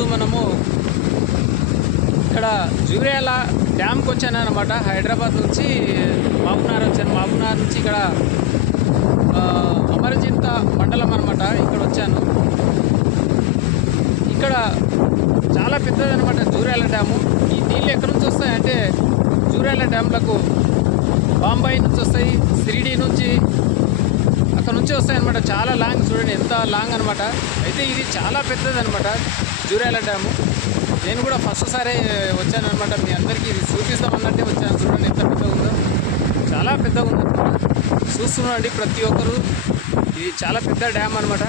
ఈరోజు మనము ఇక్కడ జూరేల డ్యామ్కి వచ్చాను అనమాట హైదరాబాద్ నుంచి మహబూబ్నగర్ వచ్చాను. మహబూబ్నగర్ నుంచి ఇక్కడ అమరజింత మండలం అనమాట ఇక్కడ వచ్చాను. ఇక్కడ చాలా పెద్దది అనమాట జూరేల డ్యాము. ఈ నీళ్ళు ఎక్కడి నుంచి వస్తాయంటే జూరేల డ్యామ్లకు బాంబాయి నుంచి వస్తాయి సిరిడి నుంచి అక్కడ నుంచి వస్తాయన్నమాట. చాలా లాంగ్ చూడండి ఎంత లాంగ్ అనమాట అయితే ఇది చాలా పెద్దది అనమాట జూరేల డ్యాము. నేను కూడా ఫస్ట్ సారే వచ్చాను అనమాట మీ అందరికీ ఇది చూపిస్తామన్నట్టే వచ్చాను చూడండి ఎంత పెద్దగా ఉందో. చాలా పెద్దగా ఉందన్నమాట. చూస్తున్నాండి ప్రతి ఒక్కరు. ఇది చాలా పెద్ద డ్యామ్ అనమాట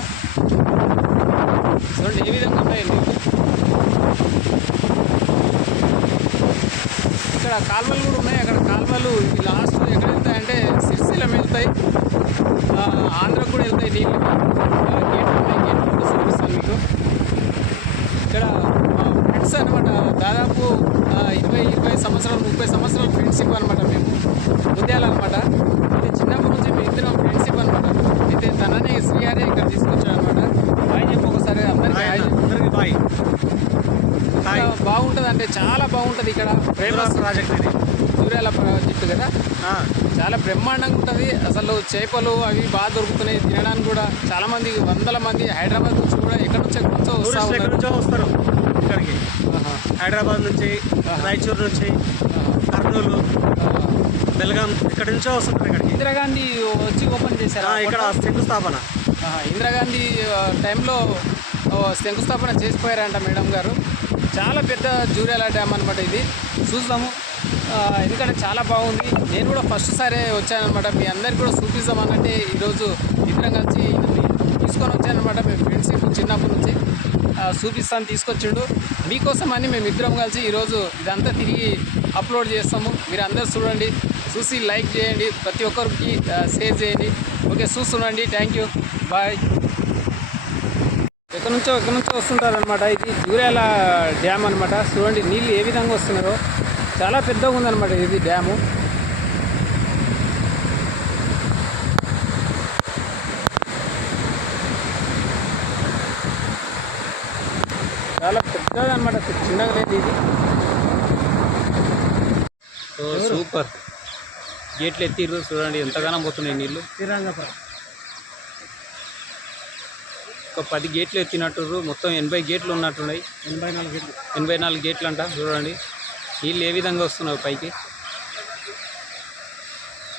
చూడండి ఏ విధంగా ఉన్నాయి ఇక్కడ కాలువలు కూడా ఉన్నాయి అక్కడ కాలువలు ఈ లాస్ట్ ఎక్కడ వెళ్తాయంటే సిరిసిలం వెళ్తాయి ఆ, ఆంధ్రకు కూడా వెళ్తాయి నీళ్ళు ఆ, గేట్లు ఉన్నాయి కూడా చూపిస్తాను మీకు ఇక్కడ ఫ్రెండ్స్ అనమాట దాదాపు ఇరవై ఇరవై సంవత్సరాలు ముప్పై సంవత్సరాల ఫ్రెండ్షిప్ అనమాట మేము. ముద్యాలన్నమాట అయితే చిన్నప్పటి నుంచి మేము ఇద్దరం ఫ్రెండ్షిప్ అనమాట అయితే తననే శ్రీహారే ఇక్కడ తీసుకొచ్చాడు అనమాట హాయ్ చెప్పు ఒకసారి అందరికీ బాయ్. బాగుంటుంది అంటే చాలా బాగుంటుంది ఇక్కడ. ఫేమస్ ప్రాజెక్ట్ ఇది. సూర్యాల ప్రాజెక్టు కదా? చాలా బ్రహ్మాండంగా ఉంటుంది. అసలు చేపలు అవి బాగా దొరుకుతున్నాయి. తినడానికి కూడా చాలా మంది వందల మంది హైదరాబాద్ నుంచి కూడా ఎక్కడి నుంచో నుంచో వస్తారు ఇక్కడికి. హైదరాబాద్ నుంచి రాయచూరు నుంచి కర్నూలు. బెల్గాం ఇక్కడి నుంచో వస్తుంటారు ఇక్కడికి. ఇందిరాగాంధీ వచ్చి ఓపెన్ చేశారు? ఇక్కడ శంకుస్థాపన. ఇందిరాగాంధీ టైంలో శంకుస్థాపన చేసిపోయారంట మేడం గారు. చాలా పెద్ద జూర్యాల డ్యామ్ అనమాట ఇది. చూద్దాము. ఎందుకంటే చాలా బాగుంది. నేను కూడా ఫస్ట్ సారే వచ్చానమాట మీ అందరికి కూడా చూపిస్తాం అన్నట్టే ఈరోజు ఇద్దరం కలిసి తీసుకొని వచ్చానమాట మేము ఫ్రెండ్స్ చిన్నప్పటి నుంచి చూపిస్తాను తీసుకొచ్చిండు. మీకోసం అని మేము ఇద్దరం కలిసి ఈరోజు ఇదంతా తిరిగి అప్లోడ్ చేస్తాము. మీరు అందరు చూడండి చూసి లైక్ చేయండి. ప్రతి ఒక్కరికి షేర్ చేయండి. ఓకే చూస్తుండండి. థ్యాంక్ యూ బాయ్ ఎక్కడి నుంచో ఎక్కడి నుంచో వస్తుంటారనమాట ఇది జూరేల డ్యామ్ అనమాట చూడండి నీళ్ళు ఏ విధంగా వస్తున్నారో. చాలా పెద్దగా ఉందన్నమాట ఇది డ్యాము. చాలా పెద్దది అనమాట చిన్నగా లేదు ఇది. సూపర్. గేట్లు ఎత్తిర్రు చూడండి ఎంతగానో పోతున్నాయి నీళ్ళు శ్రీరంగపురం ఒక పది గేట్లు ఎత్తినట్టుర్రు మొత్తం ఎనభై గేట్లు ఉన్నట్టున్నాయి. ఎనభై నాలుగు గంటలు. ఎనభై నాలుగు గేట్లు అంట చూడండి. నీళ్ళు ఏ విధంగా వస్తున్నావు పైకి?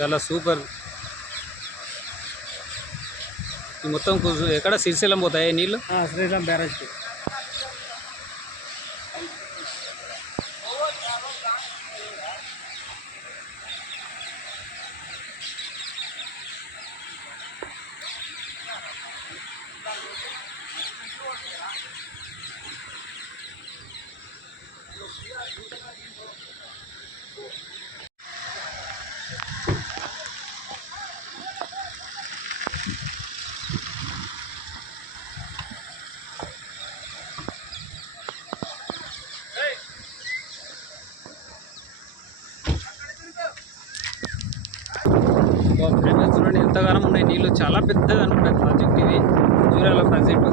చాలా సూపర్. ఈ మొత్తం ఎక్కడ? శ్రీశైలం పోతాయి నీళ్ళు? శ్రీశైలం బ్యారేజ్కి. ఫ్రెండ్స్ చూడండి ఎంతగానో ఉన్నాయి. నీళ్ళు చాలా పెద్దది అనమాట ప్రాజెక్ట్ ఇది. జూరాల ప్రాజెక్టు